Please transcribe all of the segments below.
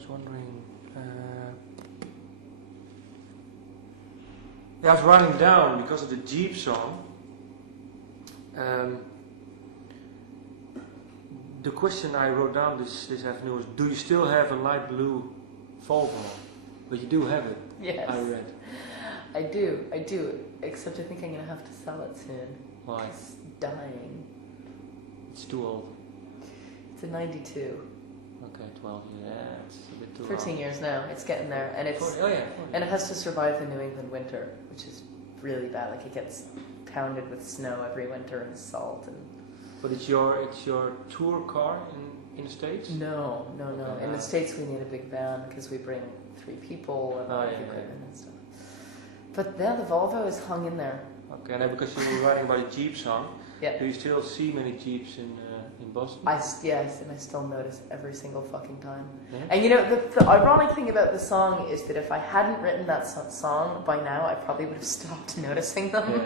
was wondering. Yeah, I was writing down because of the Jeep song. The question I wrote down this afternoon was: do you still have a light blue Volvo? But you do have it. Yes. I read. I do. Except I think I'm gonna have to sell it soon. Why? It's dying. It's too old. It's a 92. Okay, 12 years. Yeah, it's a bit too 13 old. years now. It's getting there, and it's 40, and it has to survive the New England winter, which is really bad. Like it gets pounded with snow every winter and salt and. But it's your tour car in the States? No. In the States we need a big van because we bring 3 people and all the equipment and stuff. But yeah, the Volvo is hung in there. Okay, and because you were writing about a Jeep song, yeah. Do you still see many Jeeps in Boston? Yes, and I still notice every single fucking time. Yeah? And you know, the ironic thing about the song is that if I hadn't written that song by now, I probably would have stopped noticing them. Yeah.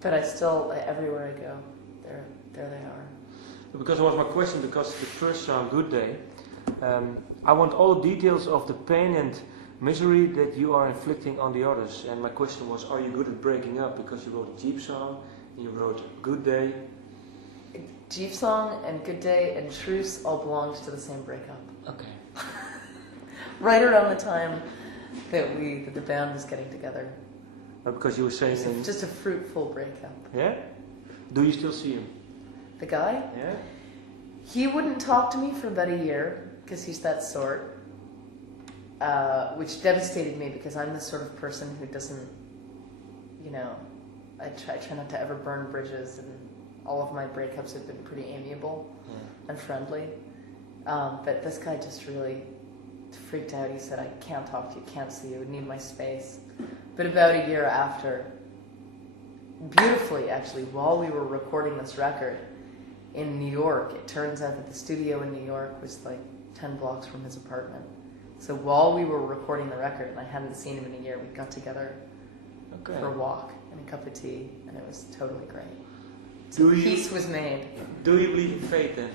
But I still, everywhere I go, there they are. Because it was my question, because the first song, Good Day, I want all the details of the pain and misery that you are inflicting on the others. And my question was, are you good at breaking up? Because you wrote a Jeep song, and you wrote Good Day. Jeep song and Good Day and Truce all belonged to the same breakup. Okay. Right around the time that the band was getting together. Because you were saying... Just a fruitful breakup. Yeah? Do you still see him? The guy? Yeah? He wouldn't talk to me for about a year, because he's that sort. Which devastated me, because I'm the sort of person who doesn't, I try not to ever burn bridges, and all of my breakups have been pretty amiable and friendly. But this guy just really freaked out. He said, I can't talk to you, can't see you, I need my space. But about a year after, beautifully actually, while we were recording this record in New York, it turns out that the studio in New York was like 10 blocks from his apartment. So while we were recording the record, and I hadn't seen him in a year, we got together for a walk and a cup of tea, and it was totally great. So peace was made. Do you believe in fate then?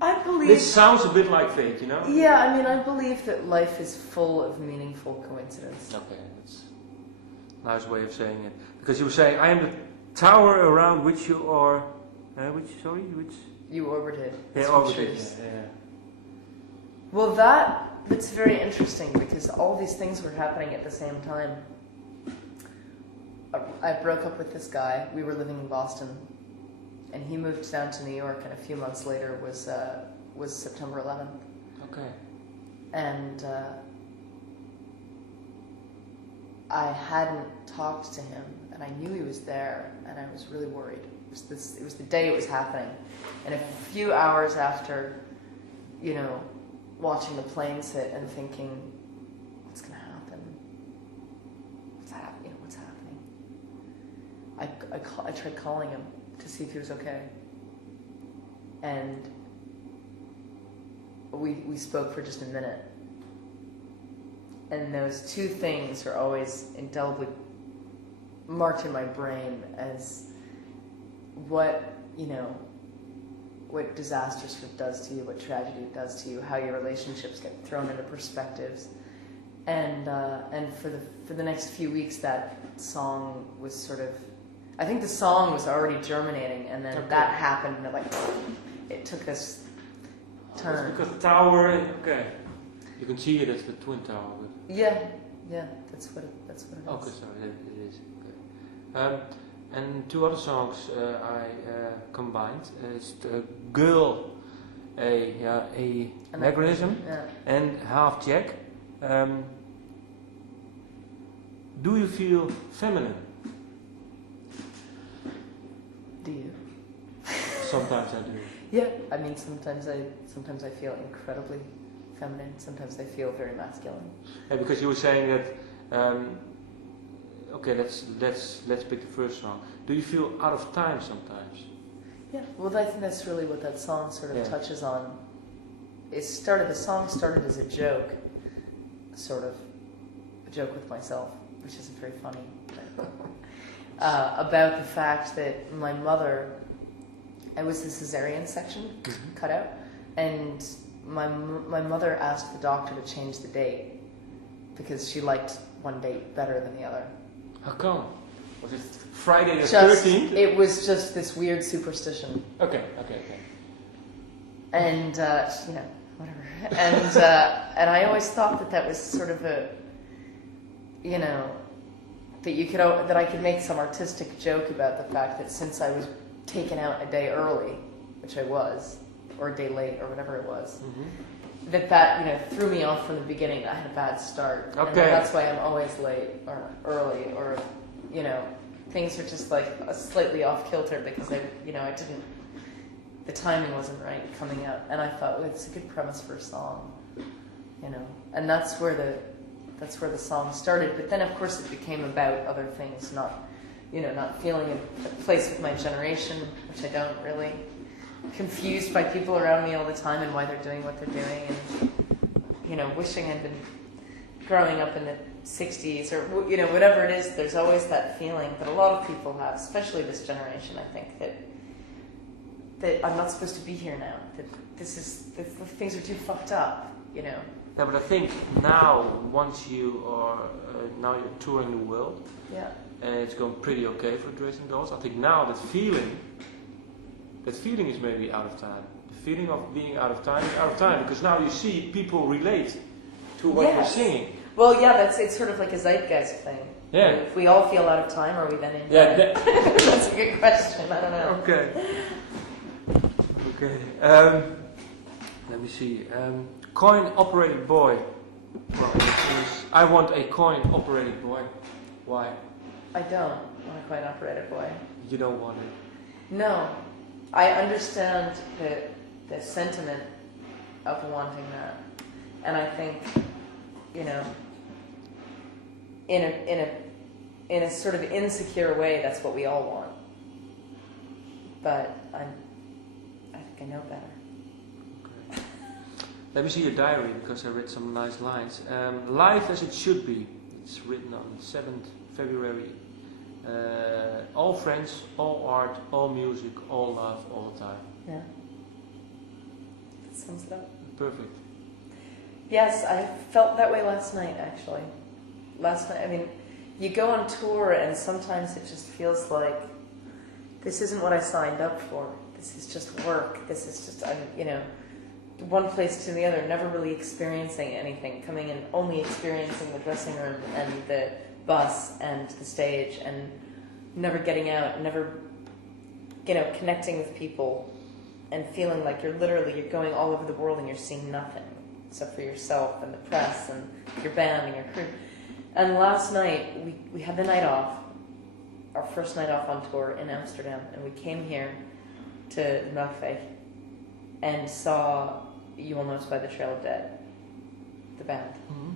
I believe... It sounds a bit like fate, you know? Yeah, I mean, I believe that life is full of meaningful coincidence. Okay, that's a nice way of saying it. Because you were saying, I am the tower around which you are... which? You orbited. Yeah, orbited, yeah. Well, that's very interesting, because all these things were happening at the same time. I broke up with this guy. We were living in Boston, and he moved down to New York, and a few months later was September 11th. Okay. And I hadn't talked to him, and I knew he was there, and I was really worried. It was the day it was happening, and a few hours after, watching the planes hit and thinking, what's going to happen? What's happening? I tried calling him to see if he was okay. And we spoke for just a minute. And those two things are always indelibly marked in my brain as what disaster sort of does to you, what tragedy does to you, how your relationships get thrown into perspectives. And for the next few weeks, that song was sort of, I think the song was already germinating, and then that happened, and it took this turn. Because the tower, okay, you can see it as the Twin Tower. But yeah, that's what it is. Okay, sorry, it is. Okay. And 2 other songs I combined. It's Girl, a anachronism, and Half Jack. Do you feel feminine? Do you? Sometimes I do. Yeah, I mean sometimes I feel incredibly feminine. Sometimes I feel very masculine. Yeah, because you were saying that. Okay, let's pick the first song. Do you feel out of time sometimes? Yeah, well, I think that's really what that song sort of touches on. The song started as a joke, sort of a joke with myself, which isn't very funny, about the fact that my mother, I was the cesarean section cut out, and my mother asked the doctor to change the date because she liked one date better than the other. How come? Was it Friday the Just, 13th? it was just this weird superstition. Okay. And whatever. And I always thought that was sort of a, that I could make some artistic joke about the fact that since I was taken out a day early, which I was, or a day late, or whatever it was, that threw me off from the beginning. I had a bad start. Okay. And that's why I'm always late or early, or things are just like slightly off kilter because I didn't. The timing wasn't right coming out, and I thought, well, it's a good premise for a song, and that's where the song started. But then, of course, it became about other things, not feeling a place with my generation, which I don't really. Confused by people around me all the time and why they're doing what they're doing, and wishing I'd been growing up in the 60s or whatever it is. There's always that feeling that a lot of people have, especially this generation. I think that I'm not supposed to be here now. That things are too fucked up. Yeah, but I think now once you are now you're touring the world. Yeah. And it's going pretty okay for Dresden Dolls. I think now that feeling is maybe out of time. The feeling of being out of time is out of time because now you see people relate to what you're singing. Well, yeah, it's sort of like a zeitgeist thing. Yeah. If we all feel out of time, are we then in? Yeah. That's a good question. I don't know. Okay. Let me see. Coin-operated boy. Well, I want a coin-operated boy. Why? I don't want a coin-operated boy. You don't want it? No. I understand the sentiment of wanting that, and I think, in a sort of insecure way, that's what we all want. But I think I know better. Okay. Let me see your diary because I read some nice lines. Life as it should be. It's written on 7th February. All friends, all art, all music, all love, all the time. Yeah. That sums it up. Perfect. Yes, I felt that way last night, actually. Last night, I mean, you go on tour and sometimes it just feels like this isn't what I signed up for. This is just work. This is just, one place to the other, never really experiencing anything, coming in only experiencing the dressing room and the bus and the stage and never getting out, never, connecting with people and feeling like you're going all over the world and you're seeing nothing except for yourself and the press and your band and your crew. And last night, we had the night off, our first night off on tour in Amsterdam, and we came here to Melkweg and saw You Will Know Us by the Trail of Dead, the band. Mm-hmm.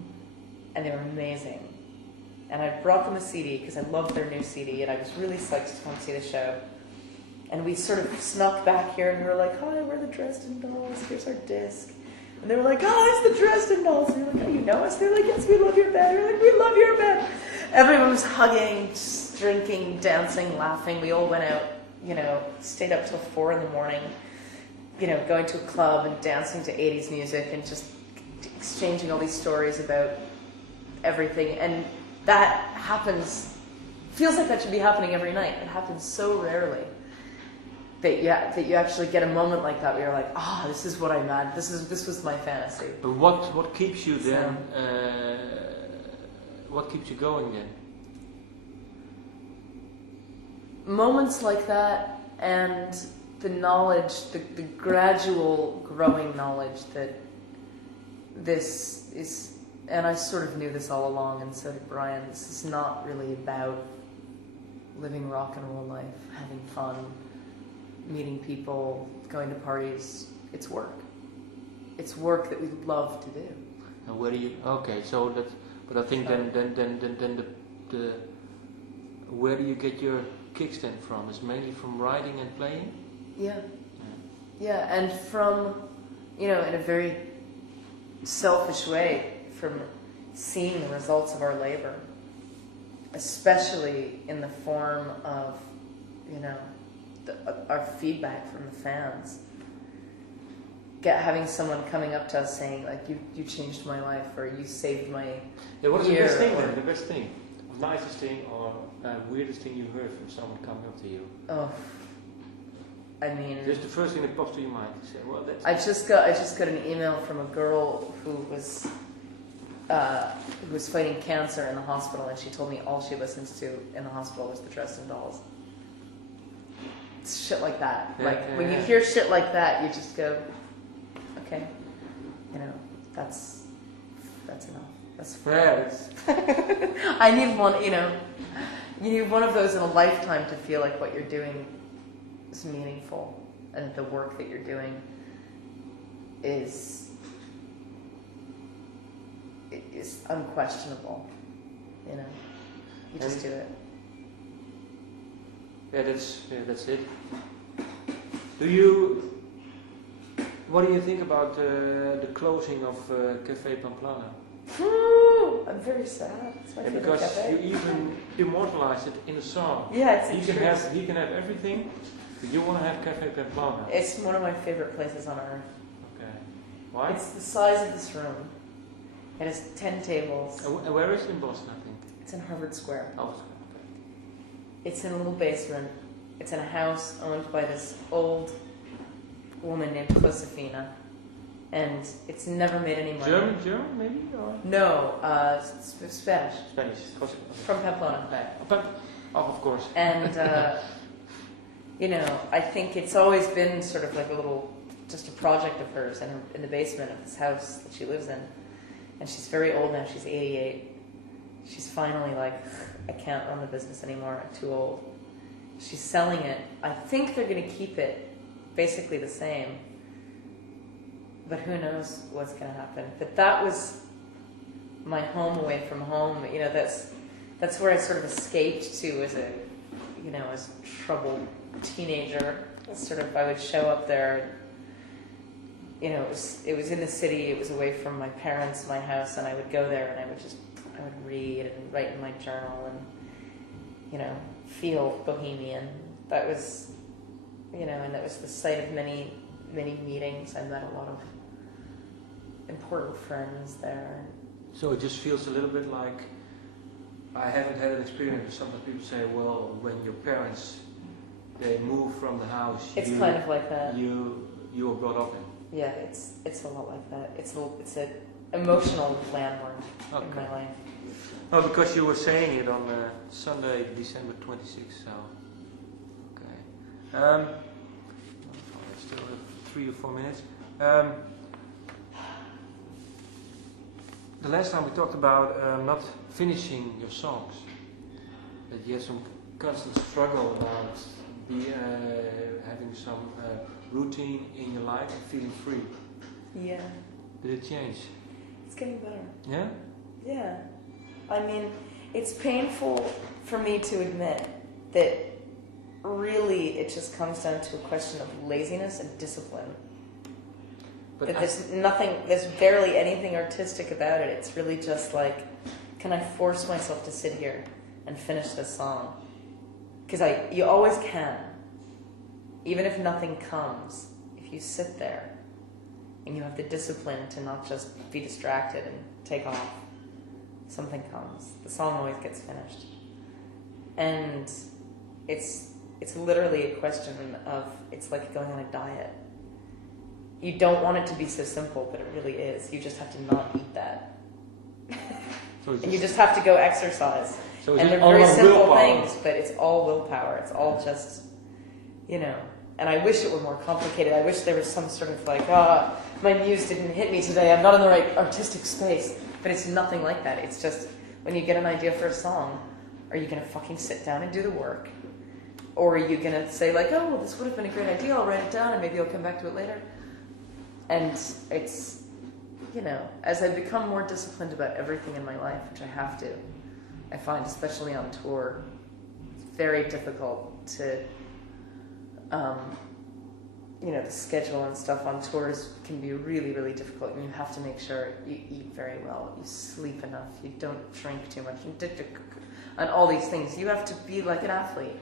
And they were amazing. And I brought them a CD because I loved their new CD, and I was really psyched to come see the show. And we sort of snuck back here, and we were like, "Hi, we're the Dresden Dolls. Here's our disc." And they were like, "Oh, it's the Dresden Dolls." And we were like, "Oh, you know us?" They're like, "Yes, we love your band." We were like, "We love your band." Everyone was hugging, just drinking, dancing, laughing. We all went out, stayed up till 4 a.m, going to a club and dancing to 80s music and just exchanging all these stories about everything. And that feels like that should be happening every night. It happens so rarely that you actually get a moment like that where you're like, this is what I meant. This was my fantasy. But what keeps you then? What keeps you going then? Moments like that, and the knowledge, the gradual growing knowledge that this is, and I sort of knew this all along, and so did Brian, this is not really about living rock and roll life, having fun, meeting people, going to parties. It's work. It's work that we love to do. And where do you? Okay, so that. But I think then the where do you get your kicks then from? Is mainly from writing and playing? Yeah, and from, in a very selfish way, from seeing the results of our labor, especially in the form of, our feedback from the fans. having someone coming up to us saying like you changed my life or you saved my What is the year, best thing or- then? The best thing, nicest thing, or weirdest thing you heard from someone coming up to you? Oh, I mean, Just the first thing that pops to your mind. You say, well, that's. I just got an email from a girl who was fighting cancer in the hospital, and she told me all she listens to in the hospital was the Dresden Dolls. It's shit like that. Yeah, like yeah, when yeah. you hear shit like that, you just go, okay, that's enough. That's Yeah, I need one. You need one of those in a lifetime to feel like what you're doing is meaningful, and the work that you're doing is unquestionable. You just do it. Yeah, that's it. What do you think about the closing of Café Pamplona? I'm very sad. It's my favorite Because cafe. you even immortalized it in a song. Yeah, it's He can have everything, but you want to have Café Pamplona. It's one of my favorite places on earth. Okay. Why? It's the size of this room. It has 10 tables. And where is it in Boston, I think? It's in Harvard Square. Oh, okay. It's in a little basement. It's in a house owned by this old woman named Josefina. And it's never made any money. German maybe? Or? No, Spanish. Spanish. From Pamplona. Of course. And, I think it's always been sort of like just a project of hers in the basement of this house that she lives in. And she's very old now. She's 88. She's finally like, I can't run the business anymore. I'm too old. She's selling it. I think they're going to keep it basically the same. But who knows what's going to happen. But that was my home away from home. That's where I sort of escaped to as a troubled teenager. I would show up there. It was in the city. It was away from my parents, my house, and I would go there and I would read and write in my journal and feel bohemian. That was, and that was the site of many meetings. I met a lot of important friends there. So it just feels a little bit like, I haven't had an experience. Sometimes people say, well, when your parents, they move from the house, It's kind of like that. You were brought up in. Yeah, it's a lot like that. It's an emotional landmark in my life. Oh, because you were saying it on Sunday, December 26th. So, okay. Still have 3 or 4 minutes. The last time we talked about not finishing your songs, that you had some constant struggle about having some routine in your life and feeling free. Yeah. Did it change? It's getting better. Yeah? Yeah. I mean, it's painful for me to admit that really it just comes down to a question of laziness and discipline. But That there's barely anything artistic about it. It's really just like, can I force myself to sit here and finish this song? Because you always can. Even if nothing comes, if you sit there and you have the discipline to not just be distracted and take off, something comes. The song always gets finished. And it's literally a question of, it's like going on a diet. You don't want it to be so simple, but it really is. You just have to not eat that. And you just have to go exercise. And they're very simple things, but it's all willpower. It's all just, and I wish it were more complicated. I wish there was some sort of like, my muse didn't hit me today. I'm not in the right artistic space. But it's nothing like that. It's just, when you get an idea for a song, are you going to fucking sit down and do the work? Or are you going to say like, oh, well, this would have been a great idea. I'll write it down and maybe I'll come back to it later. And it's, as I become more disciplined about everything in my life, which I have to, I find, especially on tour, it's very difficult to, the schedule and stuff on tours can be really, really difficult. And you have to make sure you eat very well, you sleep enough, you don't drink too much, and all these things. You have to be like an athlete,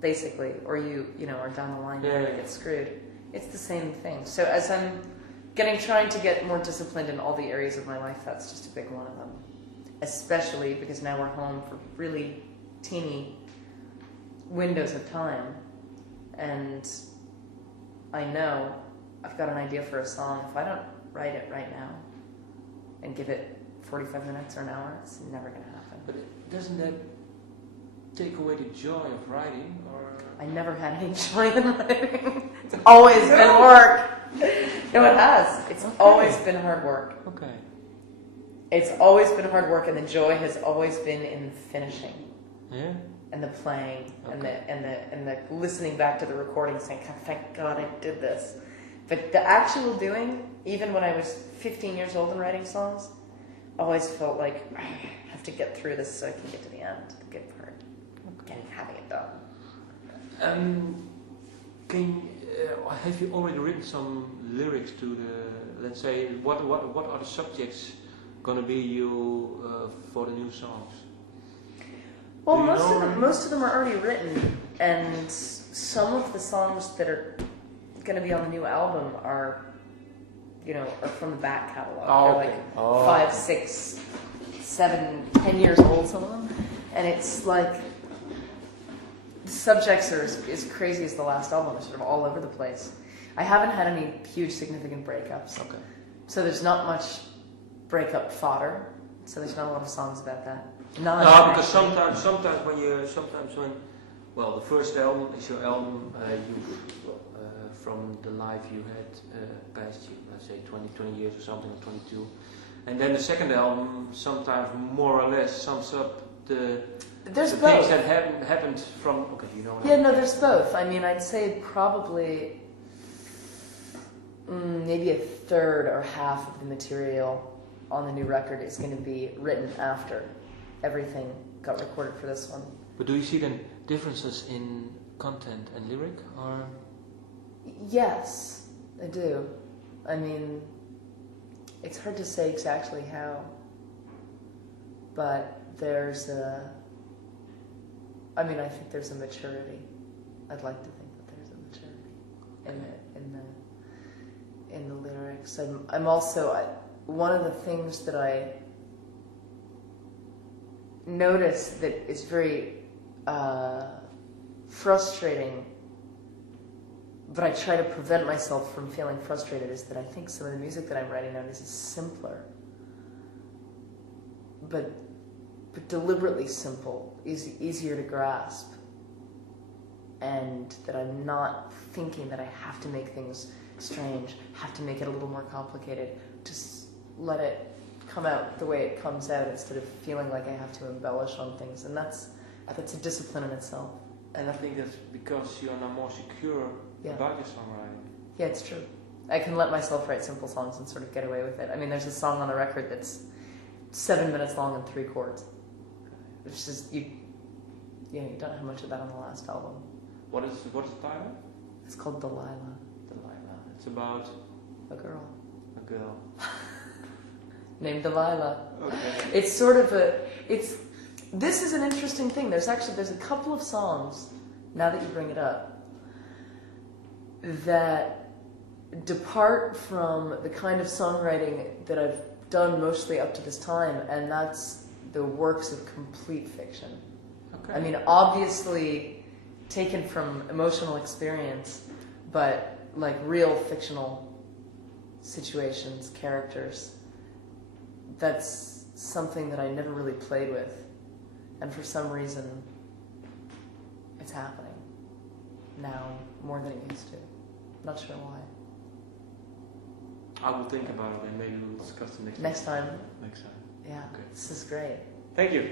basically, or you are down the line, you're going to get screwed. It's the same thing. So as I'm trying to get more disciplined in all the areas of my life, that's just a big one of them. Especially because now we're home for really teeny windows of time. And I know I've got an idea for a song. If I don't write it right now and give it 45 minutes or an hour, it's never going to happen. But doesn't that take away the joy of writing? Or I never had any joy in writing. It's always been work. No, it has. It's always been hard work. Okay. It's always been hard work, and the joy has always been in finishing. Yeah. And the playing, Okay. and the listening back to the recording, saying, "Thank God I did this." But the actual doing, even when I was 15 years old and writing songs, always felt like I have to get through this so I can get to the end, the good part, having it done. Have you already written some lyrics to the? Let's say, what are the subjects going to be for the new songs? Well, most of them are already written, and some of the songs that are going to be on the new album are from the back catalog. Oh, They're okay. like 5, 6, 7, 10 years old, some of them, and it's like the subjects are as crazy as the last album. They're sort of all over the place. I haven't had any huge significant breakups, Okay. so there's not much breakup fodder. So there's not a lot of songs about that. None. No, because sometimes when the first album is your album, from the life you had past you, let's say 20 years or something, or 22, and then the second album sometimes more or less sums up the There's the both. things that happened from. Okay, you know. Yeah, no, there's both. I mean, I'd say probably maybe a third or half of the material on the new record is going to be written after everything got recorded for this one. But do you see then differences in content and lyric, or? Yes, I do. I mean, it's hard to say exactly how, but there's I think there's a maturity. I'd like to think that there's a maturity in the lyrics. I'm also one of the things that I notice that is very frustrating, but I try to prevent myself from feeling frustrated, is that I think some of the music that I'm writing nowadays is simpler, but deliberately simple, easier to grasp, and that I'm not thinking that I have to make things strange, have to make it a little more complicated, just let it come out the way it comes out instead of feeling like I have to embellish on things, and that's a discipline in itself. And I think that's because you're now more secure about your songwriting. Yeah, it's true. I can let myself write simple songs and sort of get away with it. I mean, there's a song on the record that's 7 minutes long and 3 chords, which is you don't have much of that on the last album. What is the title? It's called Delilah. Delilah. It's about A girl a girl. named Delilah. Okay. It's sort of this is an interesting thing. There's a couple of songs, now that you bring it up, that depart from the kind of songwriting that I've done mostly up to this time, and that's the works of complete fiction. Okay. I mean, obviously taken from emotional experience, but like real fictional situations, characters. That's something that I never really played with, and for some reason it's happening now more than it used to. Not sure why. I will think about it and maybe we'll discuss it next time. Next time. Yeah, Okay. This is great. Thank you.